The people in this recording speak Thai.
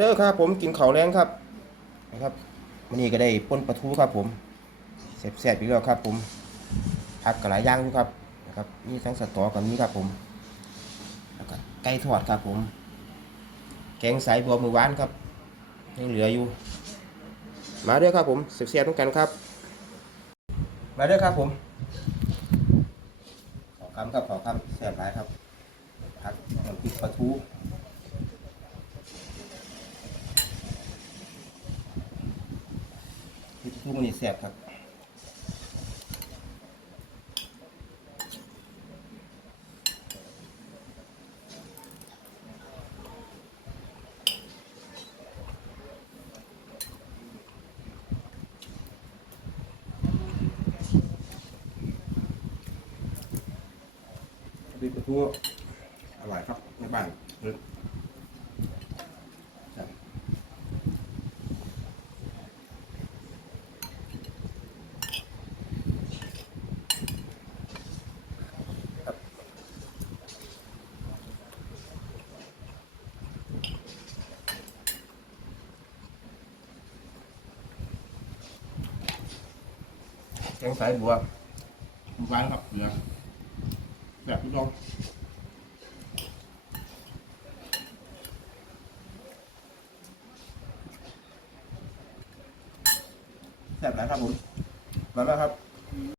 เด้อครับผมกินเขาแรงครับนะครับวันนี้ก็ได้ป่นปลาทูครับผมแซ่บๆอีกแล้วครับ ผมผักกระหลายย่างครับนะครับมีทั้งสตอกับนี้ครับผมแล้วก็ไก่ทอดครับผม แกงสายบัวมือหวานครับยังเหลืออยู่ มาเด้อครับผมแซ่บๆต้องกันครับ มาเด้อครับผมขอคำครับขอคำแซ่บหลายครับผักน้ำพริกปลาทู พริกทุ่งนี่แซ่บครับพริกปลาทูอร่อยครับในบ้าน แกงสายบัวหวานครับเหลือแบบทุกอย่างแซ่บหลายครับผมมาแล้วครับ